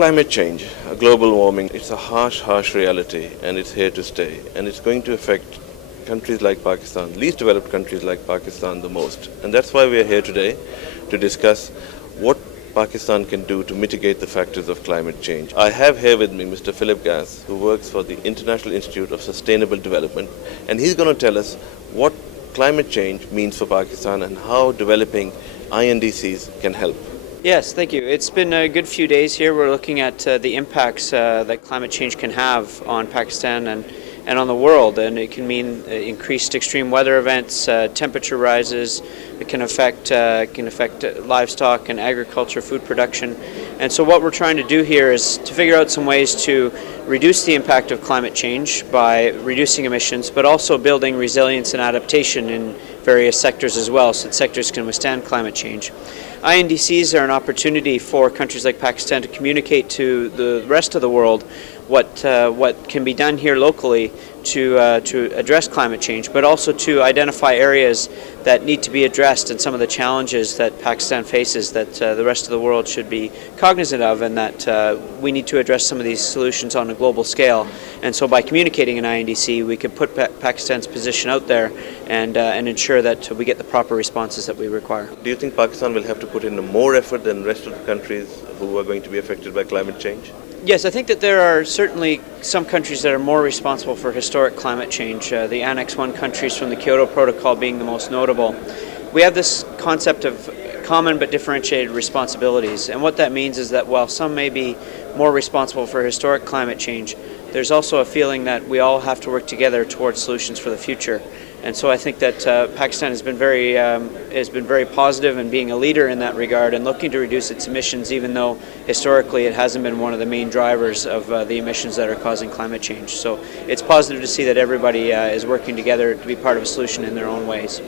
Climate change, global warming, it's a harsh reality, and it's here to stay. And it's going to affect countries like Pakistan, least developed countries like Pakistan the most. And that's why we are here today to discuss what Pakistan can do to mitigate the factors of climate change. I have here with me Mr. Philip Gass, who works for the International Institute of Sustainable Development, and he's going to tell us what climate change means for Pakistan and how developing INDCs can help. Yes, thank you. It's been a good few days here. We're looking at the impacts that climate change can have on Pakistan and on the world, and it can mean increased extreme weather events, temperature rises. It can affect livestock and agriculture, food production. And so what we're trying to do here is to figure out some ways to reduce the impact of climate change by reducing emissions, but also building resilience and adaptation in various sectors as well, so that sectors can withstand climate change. INDCs are an opportunity for countries like Pakistan to communicate to the rest of the world what can be done here locally to address climate change, but also to identify areas that need to be addressed and some of the challenges that Pakistan faces that the rest of the world should be cognizant of, and that we need to address some of these solutions on a global scale. And so by communicating an INDC, we can put Pakistan's position out there and ensure that we get the proper responses that we require. Do you think Pakistan will have to put in more effort than the rest of the countries who are going to be affected by climate change? Yes, I think that there are certainly some countries that are more responsible for historic climate change, the Annex 1 countries from the Kyoto Protocol being the most notable. We have this concept of common but differentiated responsibilities, and what that means is that while some may be more responsible for historic climate change, there's also a feeling that we all have to work together towards solutions for the future. And so I think that Pakistan has been very positive in being a leader in that regard and looking to reduce its emissions, even though historically it hasn't been one of the main drivers of the emissions that are causing climate change. So it's positive to see that everybody is working together to be part of a solution in their own ways.